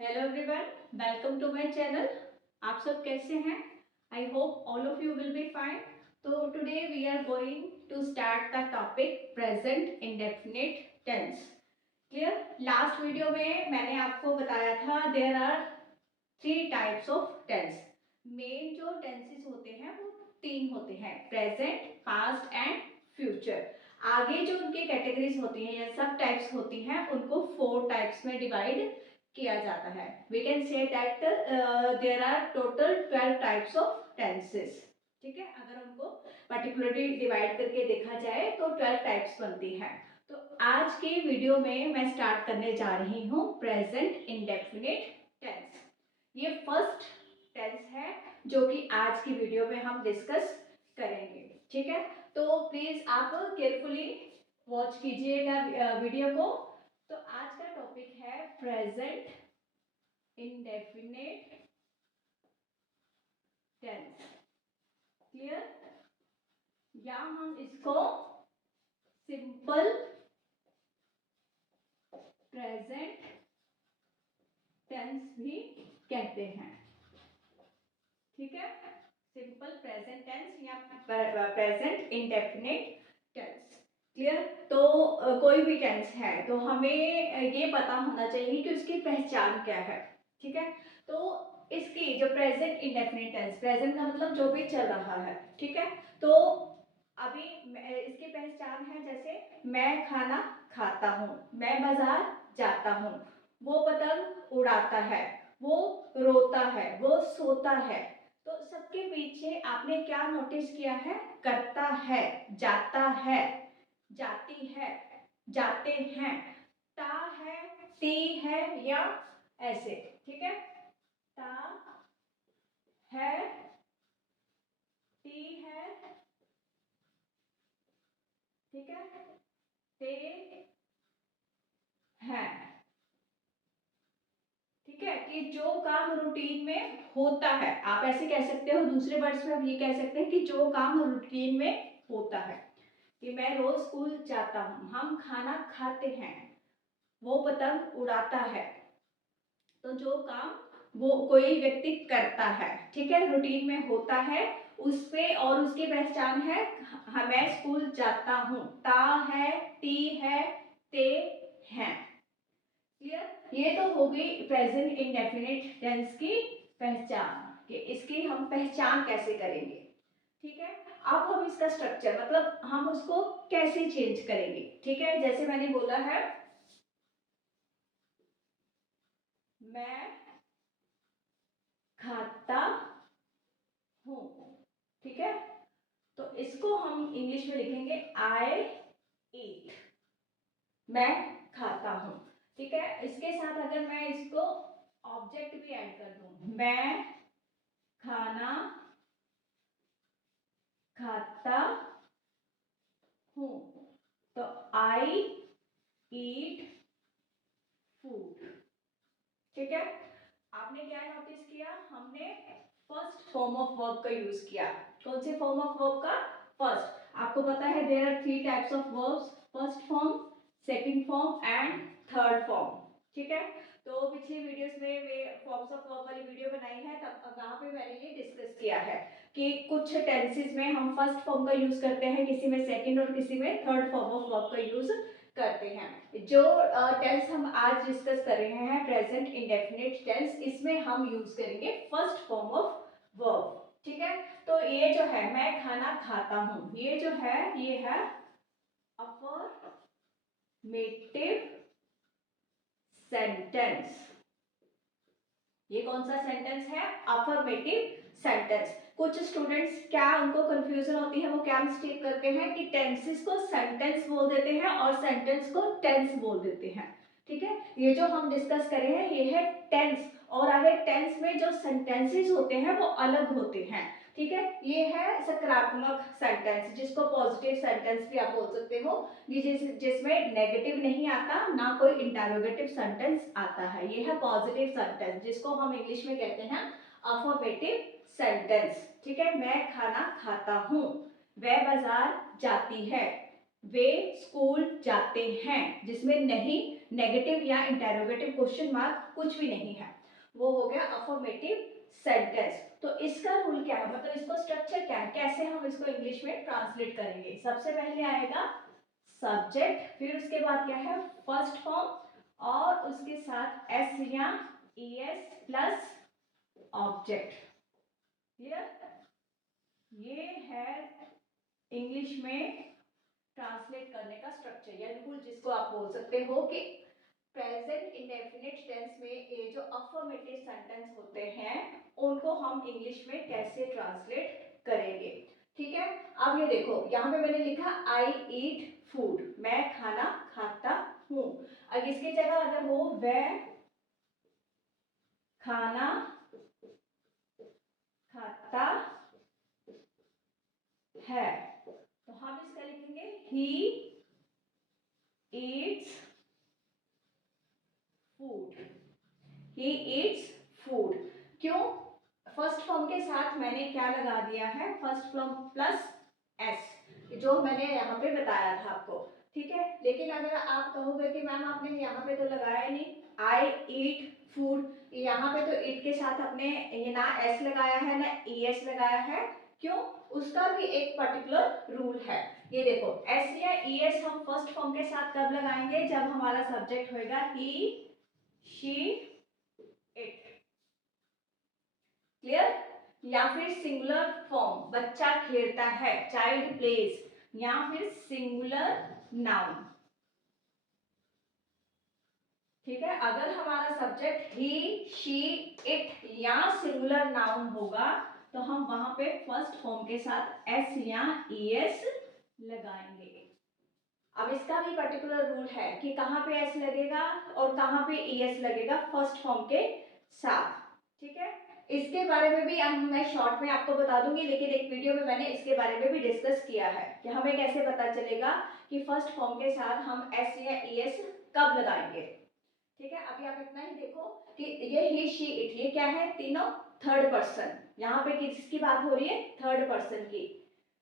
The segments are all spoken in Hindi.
Hello everyone, welcome to my channel. आप सब कैसे हैं? I hope all of you will be fine. तो today we are going to start the topic present indefinite tense. Clear? Last video में मैंने आपको बताया था there are three types of tense. Main जो टेंसेस होते हैं वो तीन होते हैं, प्रेजेंट, पास्ट एंड फ्यूचर। आगे जो उनकी कैटेगरीज होती हैं या सब टाइप्स होती हैं उनको फोर टाइप्स में डिवाइड किया जाता है। We can say that there are total 12 types of tenses. ठीक है, अगर उनको पर्टिकुलरली डिवाइड करके देखा जाए तो 12 टाइप्स बनती हैं। तो आज के वीडियो में मैं स्टार्ट करने जा रही हूँ प्रेजेंट इंडेफिनिट टेंस। ये फर्स्ट टेंस है जो कि आज की वीडियो में हम डिस्कस करेंगे। ठीक है, तो प्लीज आप केयरफुली वॉच कीजिएगा वीडियो को। तो आज का टॉपिक है प्रेजेंट इंडेफिनिट टेंस। क्लियर? या हम इसको सिंपल प्रेजेंट टेंस भी कहते हैं। ठीक है, सिंपल प्रेजेंट टेंस या प्रेजेंट इंडेफिनिट टेंस। क्लियर? तो कोई भी टेंस है तो हमें ये पता होना चाहिए कि उसकी पहचान क्या है। ठीक है, तो इसकी जो प्रेजेंट इंडेफिनिट टेंस, प्रेजेंट का मतलब जो भी चल रहा है। ठीक है, तो अभी इसकी पहचान है, जैसे मैं खाना खाता हूँ, मैं बाजार जाता हूँ, वो पतंग उड़ाता है, वो रोता है, वो सोता है। तो सबके पीछे आपने क्या नोटिस किया है? करता है, जाता है, जाती है, जाते हैं, ता है, ती है या ऐसे। ठीक है, ता है, ती है, ठीक है, ते है। ठीक है, कि जो काम रूटीन में होता है, आप ऐसे कह सकते हो, दूसरे वर्ड्स में आप ये कह सकते हैं कि जो काम रूटीन में होता है। कि मैं रोज स्कूल जाता हूँ, हम खाना खाते हैं, वो पतंग उड़ाता है। तो जो काम वो कोई व्यक्ति करता है, ठीक है, रूटीन में होता है, उस पे और उसकी पहचान है मैं स्कूल जाता हूँ, ता है, ती है, ते हैं। क्लियर? ये तो हो गई प्रेजेंट इंडेफिनिट टेंस की पहचान, कि इसकी हम पहचान कैसे करेंगे। ठीक है, अब हम इसका स्ट्रक्चर मतलब हम उसको कैसे चेंज करेंगे। ठीक है, जैसे मैंने बोला है मैं खाता हूं। ठीक है, तो इसको हम इंग्लिश में लिखेंगे आई ईट, मैं खाता हूं। ठीक है, इसके साथ अगर मैं इसको ऑब्जेक्ट भी ऐड कर दूं, मैं खाना खाता हूं, तो आई ईट फूड। ठीक है, आपने क्या नोटिस किया? हमने फर्स्ट फॉर्म ऑफ वर्ब का यूज किया। कौन से फॉर्म ऑफ वर्ब का? फर्स्ट। आपको पता है there are three types of verbs, first form, second form and third form. ठीक है, तो पिछली वीडियोस में वे फॉर्म्स ऑफ वर्ब वाली वीडियो बनाई है, तब वहां पे मैंने ये डिस्कस किया है कि कुछ टेंसेस में हम फर्स्ट फॉर्म का यूज करते हैं, किसी में सेकंड और किसी में थर्ड फॉर्म ऑफ वर्ब का यूज करते हैं। जो टेंस हम आज डिस्कस कर रहे हैं प्रेजेंट इंडेफिनिट टेंस, इसमें हम यूज करेंगे फर्स्ट फॉर्म ऑफ वर्ब। ठीक है, तो ये जो है मैं खाना खाता हूं, ये जो है ये है अफर्मेटिव सेंटेंस। ये कौन सा सेंटेंस है? Affirmative sentence. कुछ स्टूडेंट्स क्या उनको कंफ्यूजन होती है, वो क्या मिस्टेक करते हैं कि टेंसेस को सेंटेंस बोल देते हैं और सेंटेंस को टेंस बोल देते हैं। ठीक है, ये जो हम डिस्कस कर रहे हैं ये है टेंस, और अगर टेंस में जो सेंटेंसेस होते हैं वो अलग होते हैं। ठीक है, ये है सकारात्मक सेंटेंस, जिसको पॉजिटिव सेंटेंस भी आप बोल सकते हो, जिसमें नेगेटिव नहीं आता, ना कोई इंटरोगेटिव सेंटेंस आता है। ये है पॉजिटिव सेंटेंस, जिसको हम इंग्लिश में कहते हैं अफर्मेटिव सेंटेंस। ठीक है, मैं खाना खाता हूँ, वह बाजार जाती है, वे स्कूल जाते हैं, जिसमें नहीं नेगेटिव या इंटेरोगेटिव क्वेश्चन मार्क कुछ भी नहीं है, वो हो गया अफर्मेटिव सेंटेंस। तो इसका रूल क्या है, मतलब इसको स्ट्रक्चर क्या है, कैसे हम इसको इंग्लिश में ट्रांसलेट करेंगे। सबसे पहले आएगा सब्जेक्ट, फिर उसके बाद क्या है फर्स्ट फॉर्म और उसके साथ एस या ईएस प्लस ऑब्जेक्ट। क्लियर, ये है इंग्लिश में ट्रांसलेट करने का स्ट्रक्चर या रूल, जिसको आप बोल सकते हो कि प्रेजेंट इंडेफिनिट टेंस में ये जो अफर्मेटिव सेंटेंस होते हैं उनको हम इंग्लिश में कैसे ट्रांसलेट करेंगे। ठीक है, अब ये देखो यहाँ पे मैंने लिखा आई ईट फूड, मैं खाना खाता हूँ। अब इसकी जगह अगर हो वह खाना खाता है, तो हम इसका लिखेंगे he eats food, he eats food. क्यों, फर्स्ट फॉर्म के साथ मैंने क्या लगा दिया है, फर्स्ट फॉर्म प्लस एस, जो मैंने यहाँ पे बताया था आपको। ठीक है, लेकिन अगर आप कहोगे कि मैम आपने यहाँ पे तो लगाया नहीं, आई ईट फूड, यहाँ पे तो ईट के साथ आपने ये ना एस लगाया है ना ई एस लगाया है, क्यों, उसका भी एक पर्टिकुलर रूल है। ये देखो एस या ई एस हम फर्स्ट फॉर्म के साथ कब लगाएंगे, जब हमारा सब्जेक्ट होएगा ही शी इट। क्लियर, या फिर सिंगुलर फॉर्म बच्चा खेलता है, चाइल्ड प्लेज, या फिर सिंगुलर नाउन। ठीक है, अगर हमारा सब्जेक्ट ही शी इट या सिंगुलर नाउन होगा तो हम वहां पे फर्स्ट फॉर्म के साथ एस या ईएस लगाएंगे। अब इसका भी पर्टिकुलर रूल है कि कहाँ पे एस लगेगा और कहाँ पे ईएस लगेगा फर्स्ट फॉर्म के साथ। ठीक है, इसके बारे में भी मैं शॉर्ट में आपको बता दूंगी, लेकिन एक वीडियो में मैंने इसके बारे में भी डिस्कस किया है कि हमें कैसे पता चलेगा कि फर्स्ट फॉर्म के साथ हम एस या ईएस कब लगाएंगे। ठीक है, अभी आप इतना ही देखो कि ये ही शी इट, ये क्या है, तीनों थर्ड पर्सन, यहाँ पे किसकी बात हो रही है, थर्ड पर्सन की।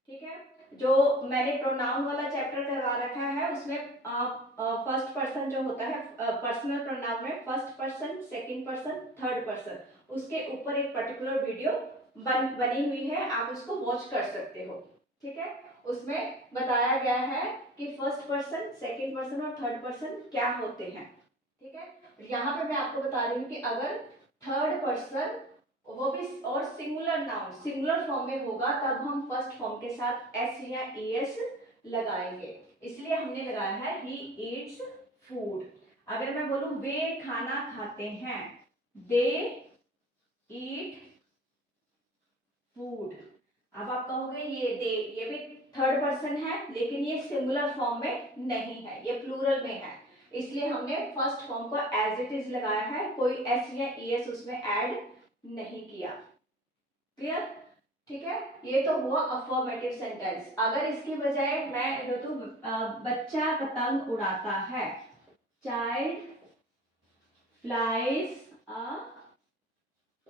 ठीक है, जो मैंने प्रोनाउन वाला चैप्टर करवा रखा है उसमें फर्स्ट पर्सन जो होता है पर्सनल प्रोनाउन में first person, second person, third person, उसके ऊपर एक पर्टिकुलर वीडियो बनी हुई है, आप उसको वॉच कर सकते हो। ठीक है, उसमें बताया गया है कि फर्स्ट पर्सन, सेकंड पर्सन और थर्ड पर्सन क्या होते हैं। ठीक है, यहाँ पे मैं आपको बता रही हूँ कि अगर थर्ड पर्सन वो भी और सिंगुलर नाउन सिंगुलर फॉर्म में होगा तब हम फर्स्ट फॉर्म के साथ एस या ईएस लगाएंगे, इसलिए हमने लगाया है ही ईट्स फूड। अगर मैं बोलूं वे खाना खाते हैं, दे ईट फूड, अब आप कहोगे ये दे, ये भी थर्ड पर्सन है लेकिन ये सिंगुलर फॉर्म में नहीं है, ये प्लूरल में है, इसलिए हमने फर्स्ट फॉर्म को एज इट इज लगाया है, कोई एस या ईएस उसमें ऐड नहीं किया। क्लियर, ठीक है, ये तो हुआ अफर्मेटिव सेंटेंस। अगर इसकी बजाय मैं तो बच्चा पतंग उड़ाता है, चाइल्ड फ्लाइज अ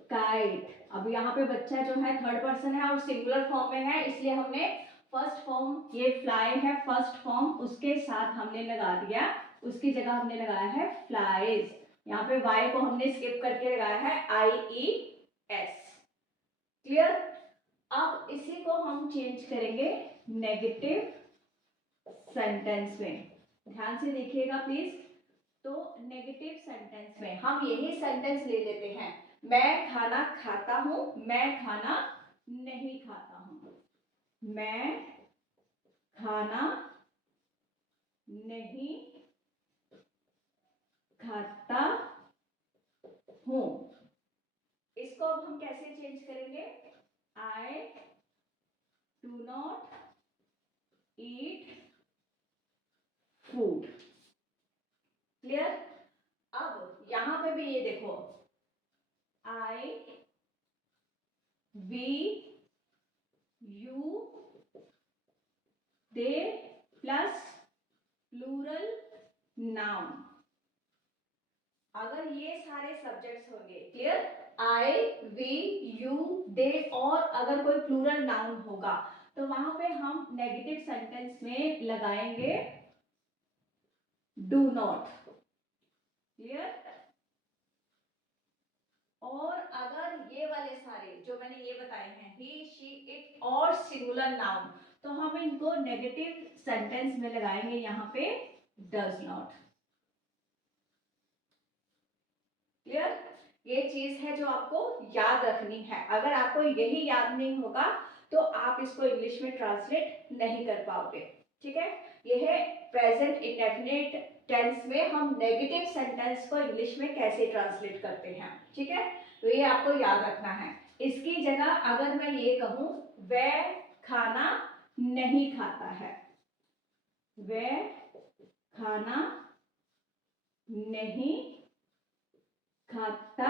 काइट, अब यहाँ पे बच्चा जो है थर्ड पर्सन है और सिंगुलर फॉर्म में है, इसलिए हमने फर्स्ट फॉर्म, ये फ्लाई है फर्स्ट फॉर्म, उसके साथ हमने लगा दिया, उसकी जगह हमने लगाया है फ्लाइज, यहाँ पे वाई को हमने स्किप करके लगाया है आई ई एस। क्लियर, अब इसी को हम चेंज करेंगे नेगेटिव सेंटेंस में, ध्यान से देखिएगा प्लीज। तो नेगेटिव सेंटेंस में हम यही सेंटेंस ले लेते हैं, मैं खाना खाता हूं, मैं खाना नहीं खाता हूं, मैं खाना नहीं खाता हूं। इसको अब हम कैसे चेंज करेंगे, I do not eat food. Clear, अब यहां पे भी ये देखो I we you they plus plural noun, अगर ये सारे सब्जेक्ट्स होंगे, clear, I we you they, और अगर कोई प्लूरल नाउन होगा तो वहां पे हम नेगेटिव सेंटेंस में लगाएंगे डू नॉट। क्लियर? और अगर ये वाले सारे जो मैंने ये बताए हैं ही, शी, इट और सिंगुलर नाउन, तो हम इनको नेगेटिव सेंटेंस में लगाएंगे यहाँ पे डज नॉट। क्लियर? ये चीज है जो आपको याद रखनी है। अगर आपको यही याद नहीं होगा तो आप इसको इंग्लिश में ट्रांसलेट नहीं कर पाओगे। ठीक है? ये है प्रेजेंट इंडेफिनिट टेंस में हम नेगेटिव सेंटेंस को इंग्लिश में कैसे ट्रांसलेट करते हैं। ठीक है? तो ये आपको याद रखना है। इसकी जगह अगर मैं ये कहूं वह खाना नहीं खाता है, वह खाना नहीं खाता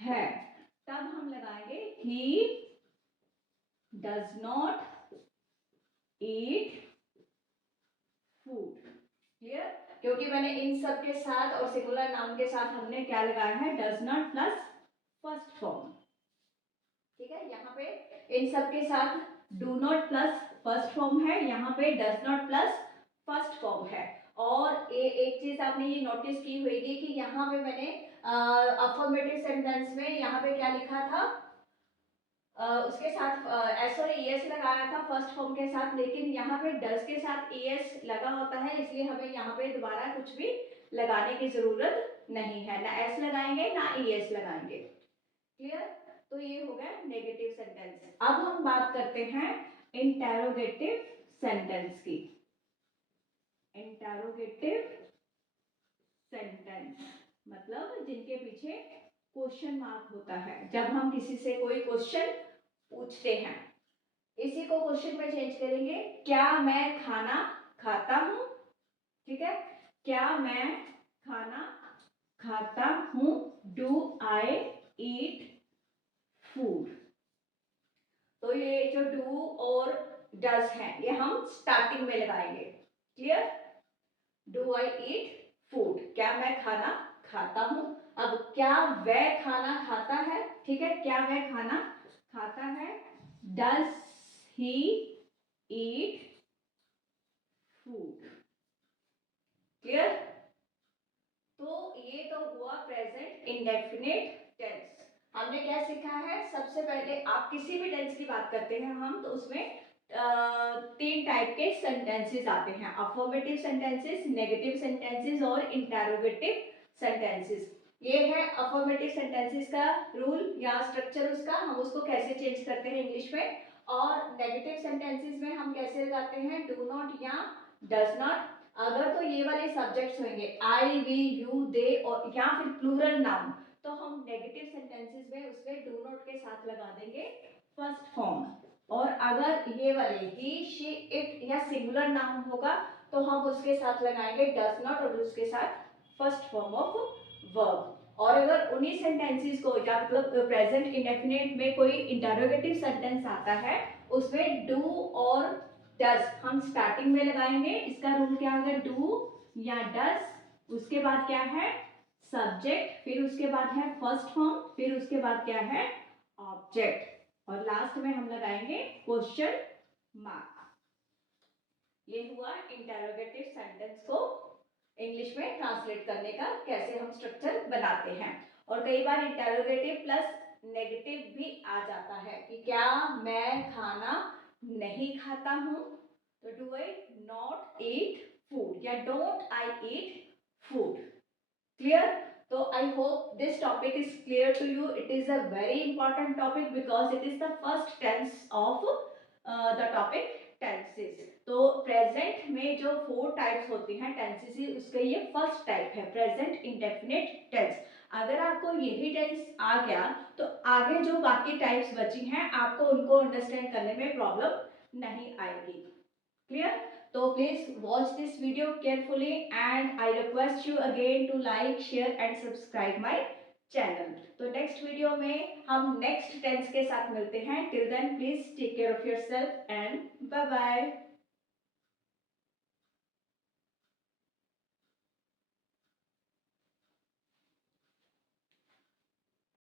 है, तब हम लगाएंगे he does not eat food. Clear? क्योंकि मैंने इन सब के साथ और सिंगुलर नाउन के साथ हमने क्या लगाया है, does not plus first form. ठीक है? यहाँ पे इन सब के साथ do not plus first form है, यहाँ पे does not plus first form है। और एक चीज आपने ये नोटिस की होगी कि यहाँ पे मैंने अफर्मेटिव सेंटेंस में यहाँ पे क्या लिखा था, उसके साथ एस लगाया था फर्स्ट फॉर्म के साथ, लेकिन यहाँ पे डज के साथ एस लगा होता है, इसलिए हमें यहाँ पे दोबारा कुछ भी लगाने की जरूरत नहीं है, ना एस लगाएंगे ना एस लगाएंगे। क्लियर? तो ये हो गया नेगेटिव सेंटेंस। अब हम बात करते हैं इंटेरोगेटिव सेंटेंस की। इंटेरोगेटिव सेंटेंस मतलब जिनके पीछे क्वेश्चन मार्क होता है। जब हम किसी से कोई क्वेश्चन पूछते हैं, इसी को क्वेश्चन में चेंज करेंगे, क्या मैं खाना खाता हूं? ठीक है? क्या मैं खाना खाता हूं? Do I eat food? तो ये जो डू और डज है ये हम स्टार्टिंग में लगाएंगे। Clear? Do I eat food, क्या मैं खाना खाता हूं। अब क्या वह खाना खाता है? ठीक है? क्या वह खाना खाता है? Does he eat food? Clear? तो ये तो हुआ प्रेजेंट इंडेफिनिट टेंस। हमने क्या सीखा है? सबसे पहले आप किसी भी टेंस की बात करते हैं हम, तो उसमें तीन टाइप के सेंटेंसेस आते हैं, अफर्मेटिव सेंटेंसेस, नेगेटिव सेंटेंसेस और इंटेरोगेटिव सेंटेंसेस। ये है अफर्मेटिव सेंटेंसेस का रूल या स्ट्रक्चर उसका, हम उसको कैसे चेंज करते हैं इंग्लिश में। और नेगेटिव सेंटेंसेस में हम कैसे लगाते हैं, डू नॉट या डज नॉट। अगर तो ये वाले सब्जेक्ट्स होंगे आई, वी, यू, दे और या फिर प्लूरल नाउन, तो हम नेगेटिव सेंटेंसेस में उसमें डू नॉट के साथ लगा देंगे फर्स्ट फॉर्म। और अगर ये वाले ही, शी, इट या सिंगुलर नाउन होगा तो हम उसके साथ लगाएंगे डज नॉट और उसके साथ फर्स्ट फॉर्म ऑफ वर्ब। और अगर उन्हीं सेंटेंसेस को या मतलब प्रेजेंट इंडेफिनिट में कोई इंटरोगेटिव सेंटेंस आता है उसमें डू और डज हम स्टार्टिंग में लगाएंगे। इसका रूल क्या होगा, डू या डज, उसके बाद क्या है सब्जेक्ट, फिर उसके बाद है फर्स्ट फॉर्म, फिर उसके बाद क्या है ऑब्जेक्ट, और लास्ट में हम लगाएंगे क्वेश्चन मार्क। ये हुआ इंटरोगेटिव सेंटेंस को इंग्लिश में ट्रांसलेट करने का कैसे हम स्ट्रक्चर बनाते हैं। और कई बार इंटरोगेटिव प्लस नेगेटिव भी आ जाता है कि क्या मैं खाना नहीं खाता हूं, तो do I not eat food या don't I eat food. Clear? So I hope this topic is clear to you. It is a very important topic because it is the first tense of the topic tenses. तो present में जो 4 टाइप्स होती हैं टेंसेस, उसका ये फर्स्ट टाइप है प्रेजेंट इंडेफिनिट टेंस। अगर आपको यही टेंस आ गया तो आगे जो बाकी टाइप्स बची हैं आपको उनको अंडरस्टैंड करने में प्रॉब्लम नहीं आएगी। Clear? So please watch this video carefully and I request you again to like, share and subscribe my channel. तो next video में हम next tense के साथ मिलते हैं. Till then please take care of yourself and bye bye.